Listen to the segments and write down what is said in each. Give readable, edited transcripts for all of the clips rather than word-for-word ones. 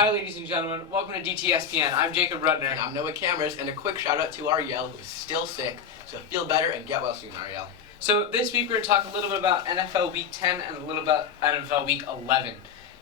Hi, ladies and gentlemen. Welcome to DTSPN. I'm Jacob Rudner. And I'm Noah Cameras, and a quick shout out to Ariel, who is still sick, so feel better and get well soon, Ariel. So this week we're going to talk a little bit about NFL Week 10 and a little about NFL Week 11.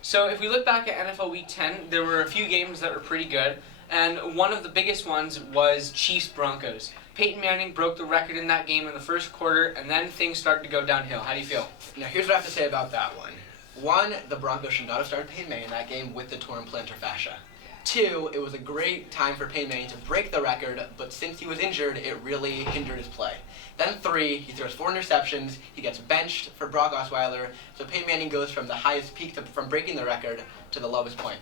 So if we look back at NFL Week 10, there were a few games that were pretty good, and one of the biggest ones was Chiefs-Broncos. Peyton Manning broke the record in that game in the first quarter, and then things started to go downhill. How do you feel? Now here's what I have to say about that one. One, the Broncos should not have started Peyton Manning in that game with the torn plantar fascia. Two, it was a great time for Peyton Manning to break the record, but since he was injured, it really hindered his play. Then three, he throws 4 interceptions, he gets benched for Brock Osweiler, so Peyton Manning goes from the highest peak from breaking the record to the lowest point.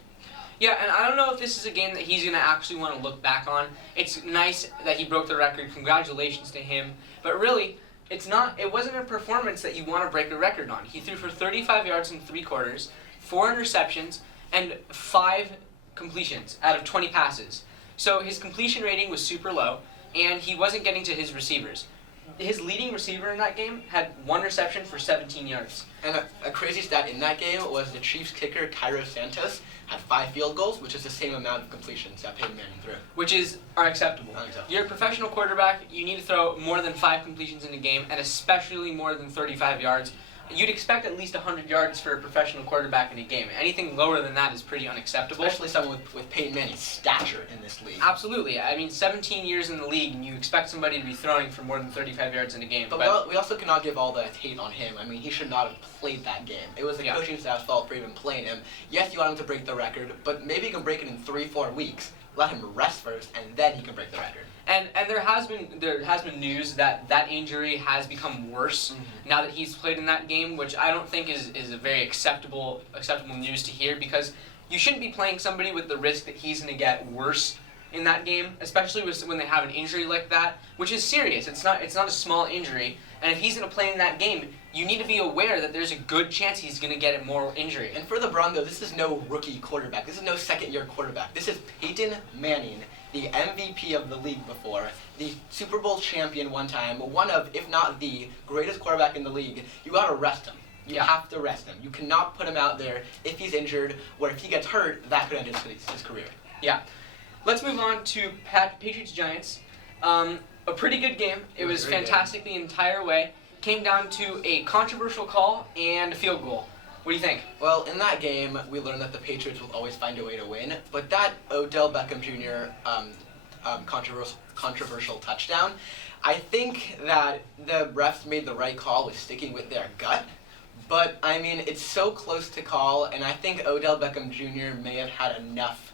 Yeah, and I don't know if this is a game that he's going to actually want to look back on. It's nice that he broke the record. Congratulations to him. But really, it wasn't a performance that you want to break a record on. He threw for 35 yards in 3 quarters, 4 interceptions, and 5 completions out of 20 passes. So his completion rating was super low, and he wasn't getting to his receivers. His leading receiver in that game had 1 reception for 17 yards. And a crazy stat in that game was the Chiefs kicker, Cairo Santos, had 5 field goals, which is the same amount of completions that Peyton Manning threw. Which is unacceptable. Unacceptable. You're a professional quarterback, you need to throw more than 5 completions in a game, and especially more than 35 yards. You'd expect at least 100 yards for a professional quarterback in a game. Anything lower than that is pretty unacceptable. Especially someone with Peyton Manning's stature in this league. Absolutely. I mean, 17 years in the league, and you expect somebody to be throwing for more than 35 yards in a game. But we also cannot give all the hate on him. I mean, he should not have played that game. It was the coaching staff's fault for even playing him. Yes, you want him to break the record, but maybe he can break it in 3-4 weeks. Let him rest first, and then he can break the record. And there has been news that injury has become worse now that he's played in that game, which I don't think is a very acceptable news to hear, because you shouldn't be playing somebody with the risk that he's going to get worse in that game, especially when they have an injury like that, which is serious. It's not a small injury, and if he's going to play in that game, you need to be aware that there's a good chance he's going to get a more injury. And for the Broncos, this is no rookie quarterback. This is no second-year quarterback. This is Peyton Manning, the MVP of the league before, the Super Bowl champion one time, one of, if not the greatest quarterback in the league. You got to rest him. You have to rest him. You cannot put him out there if he's injured, or if he gets hurt, that could end his career. Yeah. Let's move on to Patriots-Giants. A pretty good game. It was fantastic the entire way. Came down to a controversial call and a field goal. What do you think? Well, in that game, we learned that the Patriots will always find a way to win, but that Odell Beckham Jr. Controversial touchdown, I think that the refs made the right call with sticking with their gut, but, I mean, it's so close to call, and I think Odell Beckham Jr. may have had enough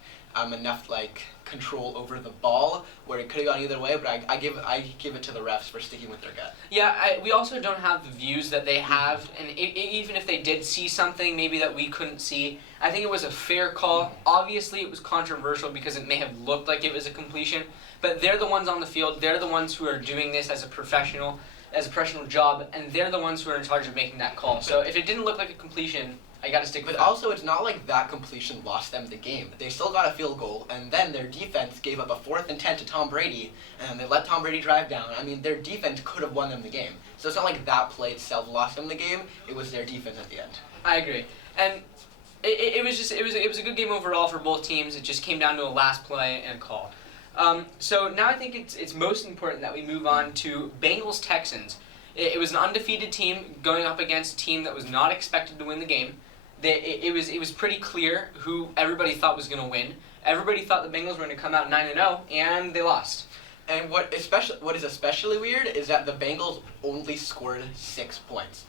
control over the ball where it could have gone either way, but I give it to the refs for sticking with their gut. Yeah, we also don't have the views that they have, and even if they did see something maybe that we couldn't see, I think it was a fair call. Obviously, it was controversial because it may have looked like it was a completion, but they're the ones on the field. They're the ones who are doing this as a professional job, and they're the ones who are in charge of making that call. So if it didn't look like a completion, I got to stick with that. But also, it's not like that completion lost them the game. They still got a field goal, and then their defense gave up a 4th and 10 to Tom Brady, and they let Tom Brady drive down. I mean, their defense could have won them the game. So it's not like that play itself lost them the game. It was their defense at the end. I agree. And it was a good game overall for both teams. It just came down to a last play and a call. So now I think it's most important that we move on to Bengals-Texans. It was an undefeated team going up against a team that was not expected to win the game. It was pretty clear who everybody thought was going to win. Everybody thought the Bengals were going to come out 9-0, and they lost. And what is especially weird is that the Bengals only scored 6 points.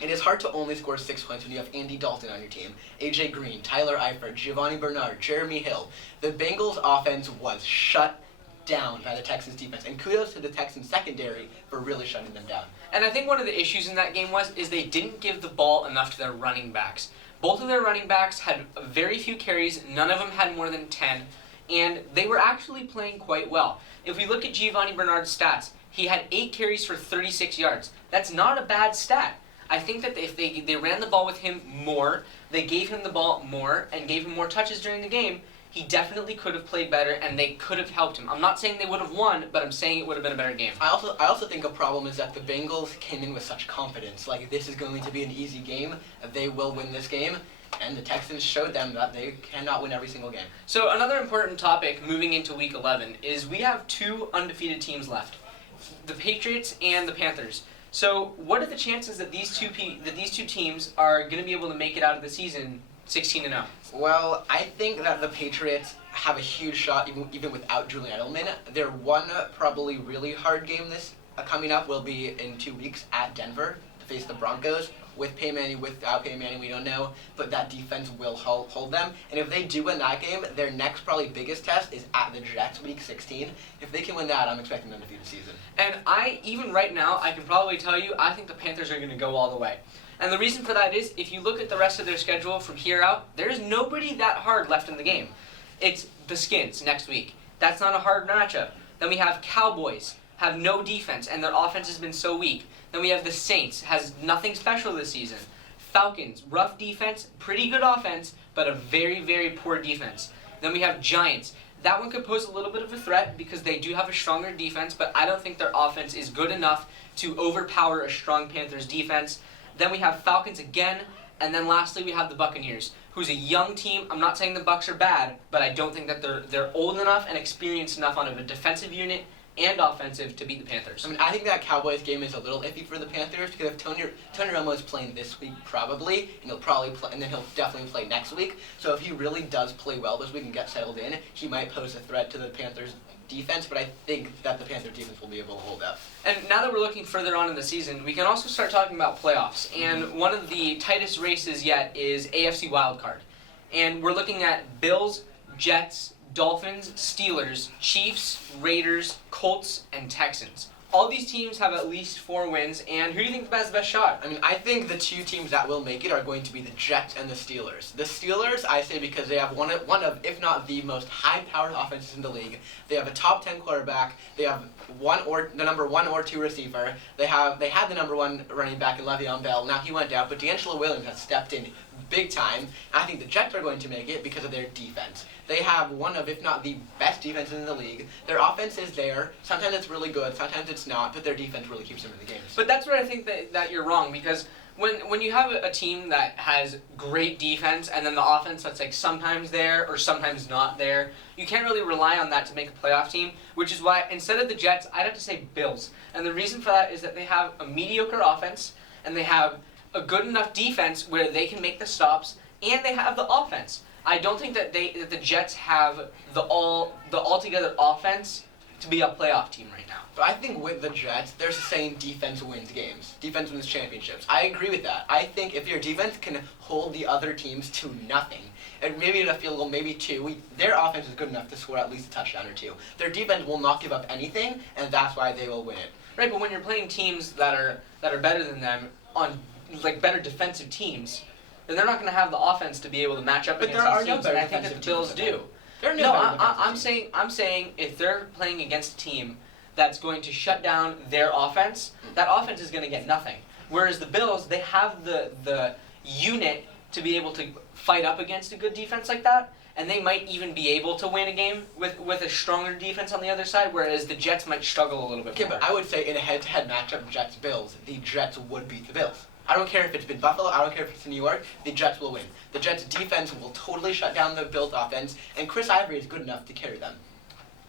It is hard to only score 6 points when you have Andy Dalton on your team, AJ Green, Tyler Eifert, Giovanni Bernard, Jeremy Hill. The Bengals' offense was shut down by the Texans' defense, and kudos to the Texans' secondary for really shutting them down. And I think one of the issues in that game is they didn't give the ball enough to their running backs. Both of their running backs had very few carries. None of them had more than 10, and they were actually playing quite well. If we look at Giovanni Bernard's stats, he had 8 carries for 36 yards. That's not a bad stat. I think that if they ran the ball with him more, they gave him the ball more, and gave him more touches during the game, he definitely could have played better, and they could have helped him. I'm not saying they would have won, but I'm saying it would have been a better game. I also think a problem is that the Bengals came in with such confidence. Like, this is going to be an easy game. They will win this game. And the Texans showed them that they cannot win every single game. So another important topic moving into Week 11 is we have 2 undefeated teams left, the Patriots and the Panthers. So what are the chances that these two teams are going to be able to make it out of the season 16-0? Well, I think that the Patriots have a huge shot even without Julian Edelman. Their one probably really hard game this coming up will be in 2 weeks at Denver to face the Broncos. With Peyton Manning, without Peyton Manning, we don't know, but that defense will hold them. And if they do win that game, their next probably biggest test is at the Jets, Week 16. If they can win that, I'm expecting them to defeat the season. And even right now, I can probably tell you, I think the Panthers are going to go all the way. And the reason for that is, if you look at the rest of their schedule from here out, there's nobody that hard left in the game. It's the Skins next week. That's not a hard matchup. Then we have Cowboys, have no defense, and their offense has been so weak. Then we have the Saints, has nothing special this season. Falcons, rough defense, pretty good offense, but a very, very poor defense. Then we have Giants. That one could pose a little bit of a threat because they do have a stronger defense, but I don't think their offense is good enough to overpower a strong Panthers defense. Then we have Falcons again, and then lastly we have the Buccaneers, who's a young team. I'm not saying the Bucs are bad, but I don't think that they're old enough and experienced enough on a defensive unit and offensive to beat the Panthers. I mean, I think that Cowboys game is a little iffy for the Panthers because if Tony Romo is playing this week, probably, and he'll probably play, and then he'll definitely play next week. So if he really does play well this week and get settled in, he might pose a threat to the Panthers' defense. But I think that the Panthers' defense will be able to hold up. And now that we're looking further on in the season, we can also start talking about playoffs. And one of the tightest races yet is AFC wildcard. And we're looking at Bills, Jets, Dolphins, Steelers, Chiefs, Raiders, Colts, and Texans. All these teams have at least 4 wins, and who do you think has the best shot? I mean, I think the 2 teams that will make it are going to be the Jets and the Steelers. The Steelers, I say because they have one of, if not the most high-powered offenses in the league. They have a top 10 quarterback. They have the number 1 or 2 receiver. They had the number 1 running back in Le'Veon Bell. Now he went down, but D'Angelo Williams has stepped in big time. I think the Jets are going to make it because of their defense. They have one of, if not the best defenses in the league. Their offense is there. Sometimes it's really good, sometimes it's not, but their defense really keeps them in the games. But that's where I think that you're wrong, because when you have a team that has great defense and then the offense that's like sometimes there or sometimes not there, you can't really rely on that to make a playoff team, which is why instead of the Jets, I'd have to say Bills. And the reason for that is that they have a mediocre offense and they have a good enough defense where they can make the stops, and they have the offense. I don't think that the Jets have the altogether offense to be a playoff team right now. But I think with the Jets, there's a saying defense wins games. Defense wins championships. I agree with that. I think if your defense can hold the other teams to nothing, and maybe a field goal, maybe 2, their offense is good enough to score at least a touchdown or 2. Their defense will not give up anything, and that's why they will win it. Right, but when you're playing teams that are better than them on like better defensive teams, then they're not going to have the offense to be able to match up against these teams, and I think that the Bills do. No, I'm saying if they're playing against a team that's going to shut down their offense, that offense is going to get nothing. Whereas the Bills, they have the unit to be able to fight up against a good defense like that, and they might even be able to win a game with a stronger defense on the other side, whereas the Jets might struggle a little bit more. Okay, but I would say in a head-to-head matchup, Jets-Bills, the Jets would beat the Bills. I don't care if it's been Buffalo, I don't care if it's in New York, the Jets will win. The Jets' defense will totally shut down the Bills' offense, and Chris Ivory is good enough to carry them.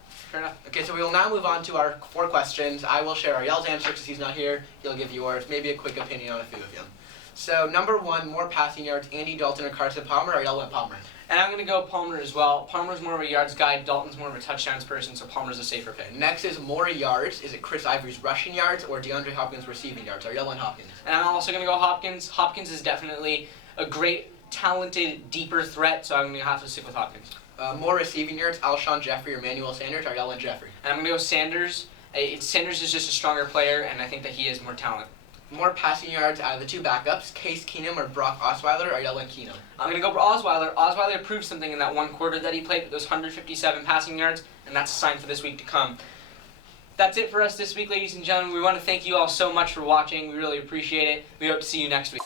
Fair enough. Okay, so we will now move on to our 4 questions. I will share Ariel's answer because he's not here. He'll give yours, maybe a quick opinion on a few of them. So, number 1, more passing yards, Andy Dalton or Carson Palmer? Ariel went Palmer. And I'm going to go Palmer as well. Palmer's more of a yards guy, Dalton's more of a touchdowns person, so Palmer's a safer pick. Next is more yards. Is it Chris Ivory's rushing yards or DeAndre Hopkins' receiving yards? Ariel went Hopkins. And I'm also going to go Hopkins. Hopkins is definitely a great, talented, deeper threat, so I'm going to have to stick with Hopkins. More receiving yards, Alshon Jeffrey or Emmanuel Sanders? Ariel went Jeffrey. And I'm going to go Sanders. Sanders is just a stronger player, and I think that he has more talent. More passing yards out of the 2 backups, Case Keenum or Brock Osweiler? Ariel went Keenum. I'm going to go for Osweiler. Osweiler proved something in that 1 quarter that he played with those 157 passing yards, and that's a sign for this week to come. That's it for us this week, ladies and gentlemen. We want to thank you all so much for watching. We really appreciate it. We hope to see you next week.